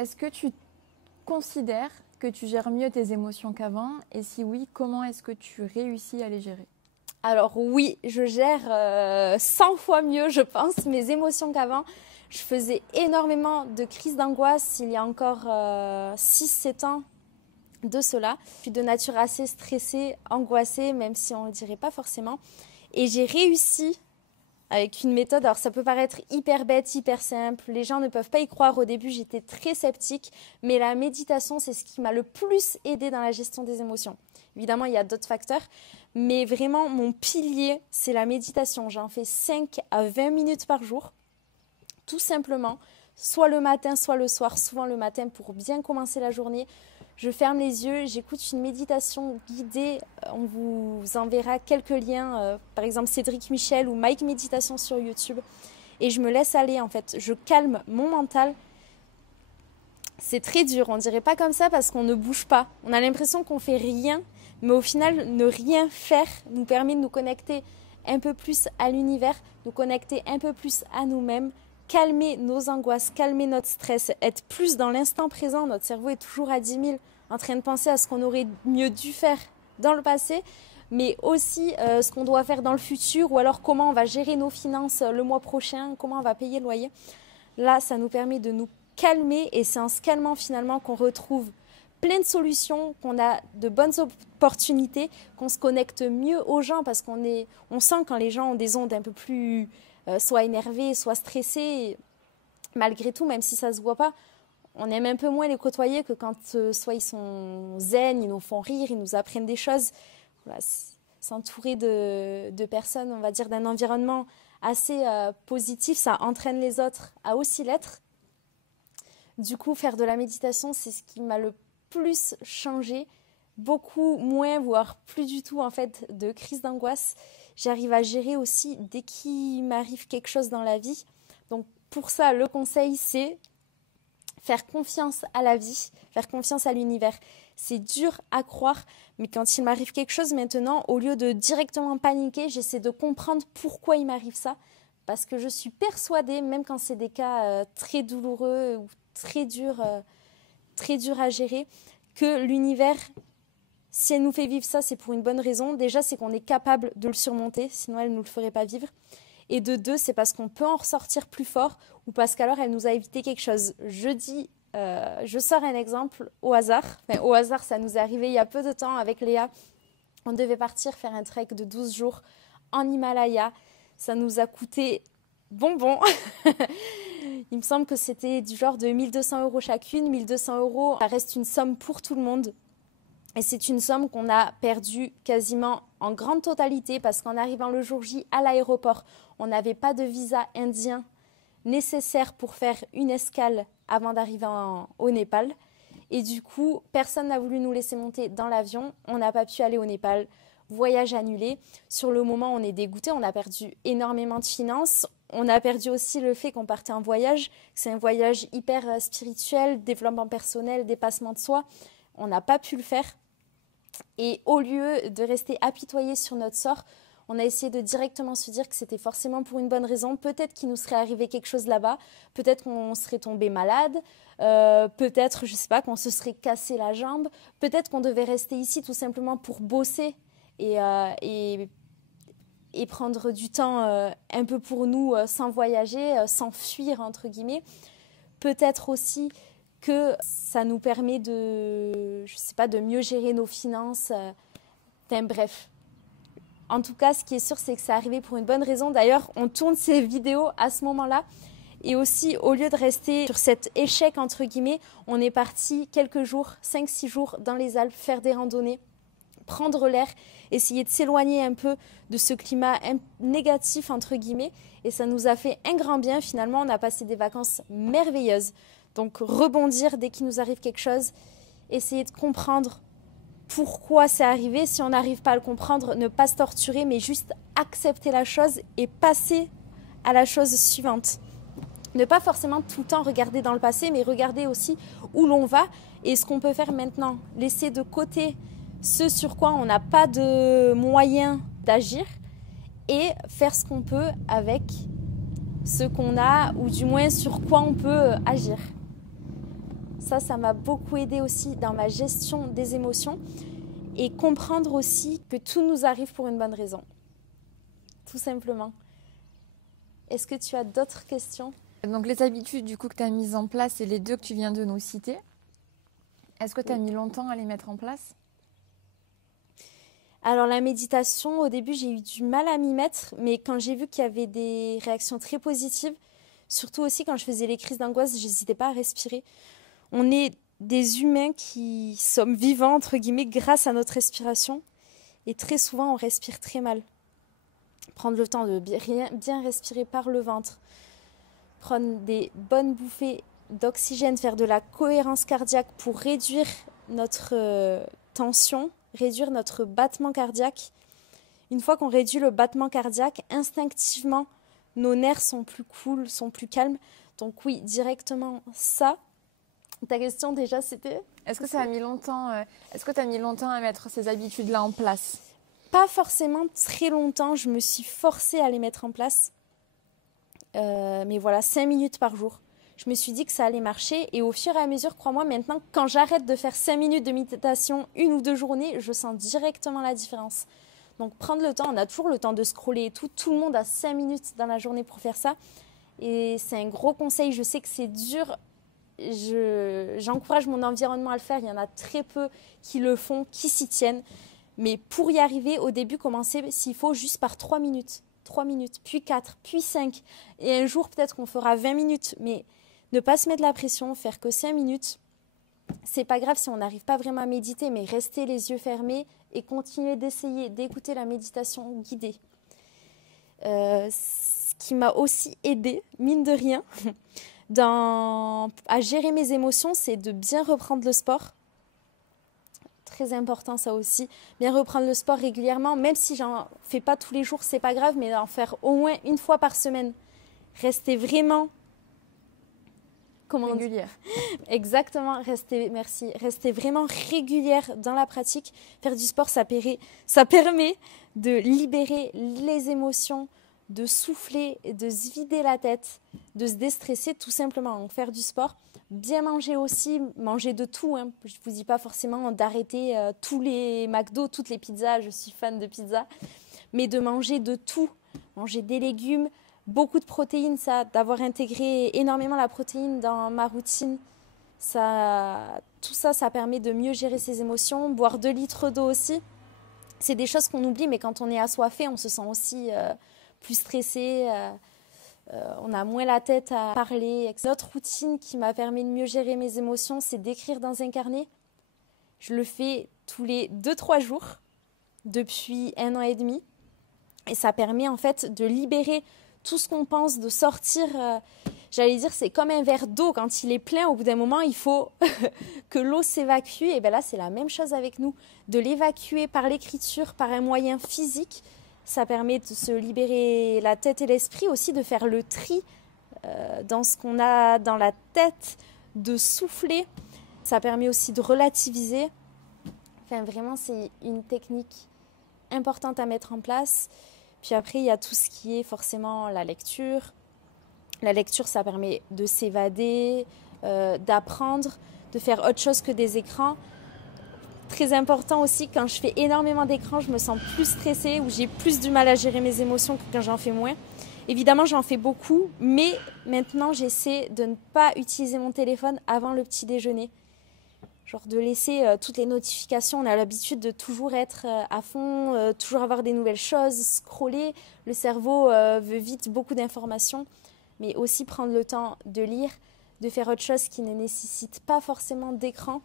Est-ce que tu considères que tu gères mieux tes émotions qu'avant? Et si oui, comment est-ce que tu réussis à les gérer? Alors oui, je gère 100 fois mieux, je pense, mes émotions qu'avant. Je faisais énormément de crises d'angoisse il y a encore 6-7 ans de cela. Je suis de nature assez stressée, angoissée, même si on ne le dirait pas forcément. Et j'ai réussi avec une méthode, alors ça peut paraître hyper bête, hyper simple, les gens ne peuvent pas y croire. Au début, j'étais très sceptique, mais la méditation, c'est ce qui m'a le plus aidé dans la gestion des émotions. Évidemment, il y a d'autres facteurs, mais vraiment, mon pilier, c'est la méditation. J'en fais 5 à 20 minutes par jour, tout simplement, soit le matin, soit le soir, souvent le matin pour bien commencer la journée. Je ferme les yeux, j'écoute une méditation guidée. On vous enverra quelques liens, par exemple Cédric Michel ou Mike Méditation sur YouTube. Et je me laisse aller en fait, je calme mon mental. C'est très dur, on dirait pas comme ça parce qu'on ne bouge pas. On a l'impression qu'on fait rien, mais au final, ne rien faire nous permet de nous connecter un peu plus à l'univers, nous connecter un peu plus à nous-mêmes, calmer nos angoisses, calmer notre stress, être plus dans l'instant présent. Notre cerveau est toujours à 10 000 en train de penser à ce qu'on aurait mieux dû faire dans le passé, mais aussi ce qu'on doit faire dans le futur, ou alors comment on va gérer nos finances le mois prochain, comment on va payer le loyer. Là, ça nous permet de nous calmer, et c'est en se calmant finalement qu'on retrouve plein de solutions, qu'on a de bonnes opportunités, qu'on se connecte mieux aux gens, parce on sent quand les gens ont des ondes un peu plus soit énervés, soit stressés. Malgré tout, même si ça ne se voit pas, on aime un peu moins les côtoyer que quand soit ils sont zen, ils nous font rire, ils nous apprennent des choses. Voilà, s'entourer de personnes, on va dire, d'un environnement assez positif, ça entraîne les autres à aussi l'être. Du coup, faire de la méditation, c'est ce qui m'a le plus changé. Beaucoup moins, voire plus du tout en fait, de crise d'angoisse. J'arrive à gérer aussi dès qu'il m'arrive quelque chose dans la vie. Donc pour ça, le conseil, c'est faire confiance à la vie, faire confiance à l'univers. C'est dur à croire, mais quand il m'arrive quelque chose maintenant, au lieu de directement paniquer, j'essaie de comprendre pourquoi il m'arrive ça. Parce que je suis persuadée, même quand c'est des cas très douloureux ou très durs à gérer, que l'univers, si elle nous fait vivre ça, c'est pour une bonne raison. Déjà, c'est qu'on est capable de le surmonter, sinon elle ne nous le ferait pas vivre. Et de deux, c'est parce qu'on peut en ressortir plus fort, ou parce qu'alors elle nous a évité quelque chose. Je sors un exemple au hasard. Enfin, au hasard, ça nous est arrivé il y a peu de temps avec Léa. On devait partir faire un trek de 12 jours en Himalaya. Ça nous a coûté bonbon. Il me semble que c'était du genre de 1 200 € chacune. 1 200 €, ça reste une somme pour tout le monde. Et c'est une somme qu'on a perdue quasiment en grande totalité parce qu'en arrivant le jour J à l'aéroport, on n'avait pas de visa indien nécessaire pour faire une escale avant d'arriver au Népal. Et du coup, personne n'a voulu nous laisser monter dans l'avion. On n'a pas pu aller au Népal. Voyage annulé. Sur le moment, on est dégoûté. On a perdu énormément de finances. On a perdu aussi le fait qu'on partait en voyage. C'est un voyage hyper spirituel, développement personnel, dépassement de soi. On n'a pas pu le faire. Et au lieu de rester apitoyé sur notre sort, on a essayé de directement se dire que c'était forcément pour une bonne raison. Peut-être qu'il nous serait arrivé quelque chose là-bas. Peut-être qu'on serait tombé malade. Peut-être, je ne sais pas, qu'on se serait cassé la jambe. Peut-être qu'on devait rester ici tout simplement pour bosser et prendre du temps un peu pour nous sans voyager, sans fuir, entre guillemets. Peut-être aussi que ça nous permet de mieux gérer nos finances. Enfin bref. En tout cas, ce qui est sûr, c'est que c'est arrivé pour une bonne raison. D'ailleurs, on tourne ces vidéos à ce moment-là. Et aussi, au lieu de rester sur cet échec, entre guillemets, on est parti quelques jours, 5-6 jours dans les Alpes, faire des randonnées, prendre l'air, essayer de s'éloigner un peu de ce climat négatif, entre guillemets. Et ça nous a fait un grand bien. Finalement, on a passé des vacances merveilleuses. Donc, rebondir dès qu'il nous arrive quelque chose, essayer de comprendre pourquoi c'est arrivé. Si on n'arrive pas à le comprendre, ne pas se torturer, mais juste accepter la chose et passer à la chose suivante. Ne pas forcément tout le temps regarder dans le passé, mais regarder aussi où l'on va et ce qu'on peut faire maintenant. Laisser de côté ce sur quoi on n'a pas de moyens d'agir et faire ce qu'on peut avec ce qu'on a, ou du moins sur quoi on peut agir. Ça m'a beaucoup aidé aussi dans ma gestion des émotions et comprendre aussi que tout nous arrive pour une bonne raison. Tout simplement. Est-ce que tu as d'autres questions ? Donc les habitudes du coup que tu as mises en place, c'est les 2 que tu viens de nous citer. Est-ce que tu as mis longtemps à les mettre en place ? Alors la méditation, au début, j'ai eu du mal à m'y mettre, mais quand j'ai vu qu'il y avait des réactions très positives, surtout aussi quand je faisais les crises d'angoisse, je n'hésitais pas à respirer. On est des humains qui sommes vivants, entre guillemets, grâce à notre respiration. Et très souvent, on respire très mal. Prendre le temps de bien respirer par le ventre, prendre des bonnes bouffées d'oxygène, faire de la cohérence cardiaque pour réduire notre tension, réduire notre battement cardiaque. Une fois qu'on réduit le battement cardiaque, instinctivement, nos nerfs sont plus cool, sont plus calmes. Donc oui, directement ça. Ta question déjà, c'était ? Est-ce que ça a mis longtemps Est-ce que tu as mis longtemps à mettre ces habitudes-là en place ? Pas forcément très longtemps. Je me suis forcée à les mettre en place. Mais voilà, 5 minutes par jour. Je me suis dit que ça allait marcher. Et au fur et à mesure, crois-moi, maintenant, quand j'arrête de faire 5 minutes de méditation 1 ou 2 journées, je sens directement la différence. Donc prendre le temps, on a toujours le temps de scroller et tout. Tout le monde a 5 minutes dans la journée pour faire ça. Et c'est un gros conseil. Je sais que c'est dur. J'encourage mon environnement à le faire. Il y en a très peu qui le font, qui s'y tiennent. Mais pour y arriver, au début, commencer s'il faut juste par 3 minutes. 3 minutes, puis 4, puis 5. Et un jour, peut-être qu'on fera 20 minutes. Mais ne pas se mettre la pression, faire que 5 minutes. C'est pas grave si on n'arrive pas vraiment à méditer, mais rester les yeux fermés et continuer d'essayer d'écouter la méditation guidée. Ce qui m'a aussi aidé, mine de rien, à gérer mes émotions, c'est de bien reprendre le sport. Très important ça aussi. Bien reprendre le sport régulièrement, même si j'en fais pas tous les jours, c'est pas grave, mais d'en faire au moins 1 fois par semaine. Rester vraiment... Régulière. Exactement, rester vraiment régulière dans la pratique. Faire du sport, ça permet de libérer les émotions, de souffler, de se vider la tête, de se déstresser tout simplement. Donc faire du sport, bien manger aussi, manger de tout. Hein. Je ne vous dis pas forcément d'arrêter tous les McDo, toutes les pizzas, je suis fan de pizza, mais de manger de tout, manger des légumes, beaucoup de protéines, d'avoir intégré énormément la protéine dans ma routine. Tout ça, ça permet de mieux gérer ses émotions. Boire 2 litres d'eau aussi. C'est des choses qu'on oublie, mais quand on est assoiffé, on se sent aussi plus stressé. On a moins la tête à parler. Une autre routine qui m'a permis de mieux gérer mes émotions, c'est d'écrire dans un carnet. Je le fais tous les 2-3 jours depuis 1 an et demi. Et ça permet en fait de libérer tout ce qu'on pense, de sortir, j'allais dire, c'est comme un verre d'eau. Quand il est plein, au bout d'un moment, il faut que l'eau s'évacue. Et bien là, c'est la même chose avec nous. De l'évacuer par l'écriture, par un moyen physique, ça permet de se libérer la tête et l'esprit, aussi de faire le tri dans ce qu'on a dans la tête, de souffler. Ça permet aussi de relativiser. Enfin, vraiment, c'est une technique importante à mettre en place. Puis après, il y a tout ce qui est forcément la lecture. La lecture, ça permet de s'évader, d'apprendre, de faire autre chose que des écrans. Très important aussi, quand je fais énormément d'écrans, je me sens plus stressée ou j'ai plus du mal à gérer mes émotions que quand j'en fais moins. Évidemment, j'en fais beaucoup, mais maintenant, j'essaie de ne pas utiliser mon téléphone avant le petit déjeuner. Genre de laisser toutes les notifications. On a l'habitude de toujours être à fond, toujours avoir des nouvelles choses, scroller. Le cerveau veut vite beaucoup d'informations, mais aussi prendre le temps de lire, de faire autre chose qui ne nécessite pas forcément d'écran,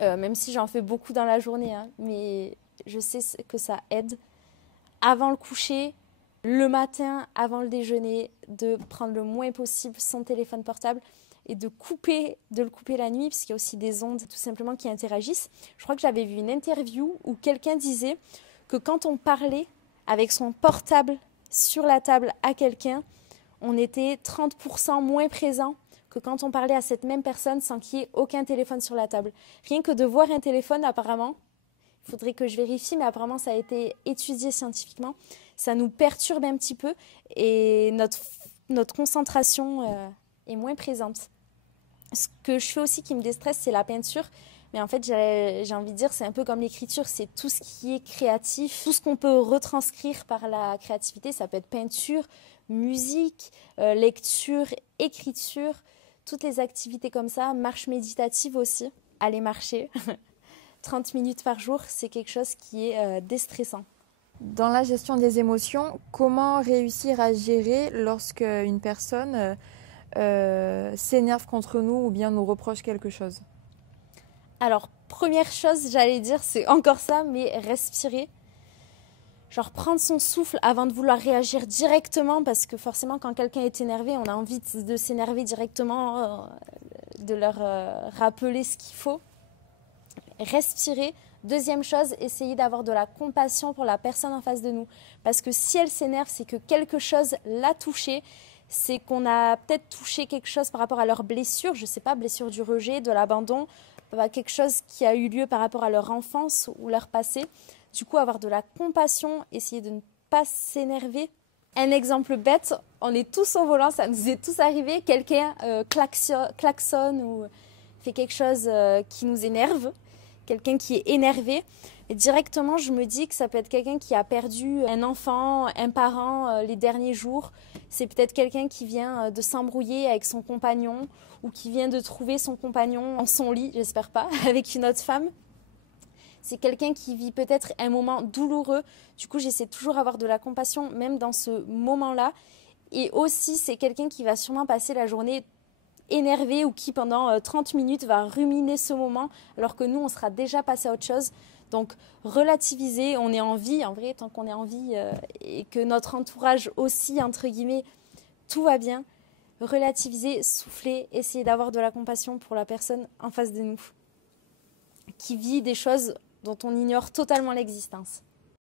même si j'en fais beaucoup dans la journée, hein, mais je sais que ça aide. Avant le coucher, le matin, avant le déjeuner, de prendre le moins possible son téléphone portable et de le couper la nuit, parce qu'il y a aussi des ondes tout simplement qui interagissent. Je crois que j'avais vu une interview où quelqu'un disait que quand on parlait avec son portable sur la table à quelqu'un, on était 30% moins présent que quand on parlait à cette même personne sans qu'il y ait aucun téléphone sur la table. Rien que de voir un téléphone, apparemment, il faudrait que je vérifie, mais apparemment ça a été étudié scientifiquement, ça nous perturbe un petit peu et notre concentration est moins présente. Ce que je fais aussi qui me déstresse, c'est la peinture. Mais en fait, j'ai envie de dire, c'est un peu comme l'écriture, c'est tout ce qui est créatif, tout ce qu'on peut retranscrire par la créativité. Ça peut être peinture, musique, lecture, écriture, toutes les activités comme ça, marche méditative aussi, aller marcher. 30 minutes par jour, c'est quelque chose qui est déstressant. Dans la gestion des émotions, comment réussir à gérer lorsque une personne s'énerve contre nous ou bien nous reproche quelque chose? Alors, première chose, j'allais dire, c'est encore ça, mais respirer. Genre prendre son souffle avant de vouloir réagir directement, parce que forcément, quand quelqu'un est énervé, on a envie de s'énerver directement, de leur rappeler ce qu'il faut. Respirer. Deuxième chose, essayer d'avoir de la compassion pour la personne en face de nous. Parce que si elle s'énerve, c'est que quelque chose l'a touchée. C'est qu'on a peut-être touché quelque chose par rapport à leur blessure, je ne sais pas, blessure du rejet, de l'abandon, quelque chose qui a eu lieu par rapport à leur enfance ou leur passé. Du coup, avoir de la compassion, essayer de ne pas s'énerver. Un exemple bête, on est tous au volant, ça nous est tous arrivé, quelqu'un klaxonne ou fait quelque chose qui nous énerve, quelqu'un qui est énervé. Et directement, je me dis que ça peut être quelqu'un qui a perdu un enfant, un parent les derniers jours. C'est peut-être quelqu'un qui vient de s'embrouiller avec son compagnon ou qui vient de trouver son compagnon en son lit, j'espère pas, avec une autre femme. C'est quelqu'un qui vit peut-être un moment douloureux. Du coup, j'essaie toujours d'avoir de la compassion, même dans ce moment-là. Et aussi, c'est quelqu'un qui va sûrement passer la journée énervé ou qui, pendant 30 minutes, va ruminer ce moment, alors que nous, on sera déjà passé à autre chose. Donc, relativiser, on est en vie, en vrai, tant qu'on est en vie, et que notre entourage aussi, entre guillemets, tout va bien. Relativiser, souffler, essayer d'avoir de la compassion pour la personne en face de nous, qui vit des choses dont on ignore totalement l'existence.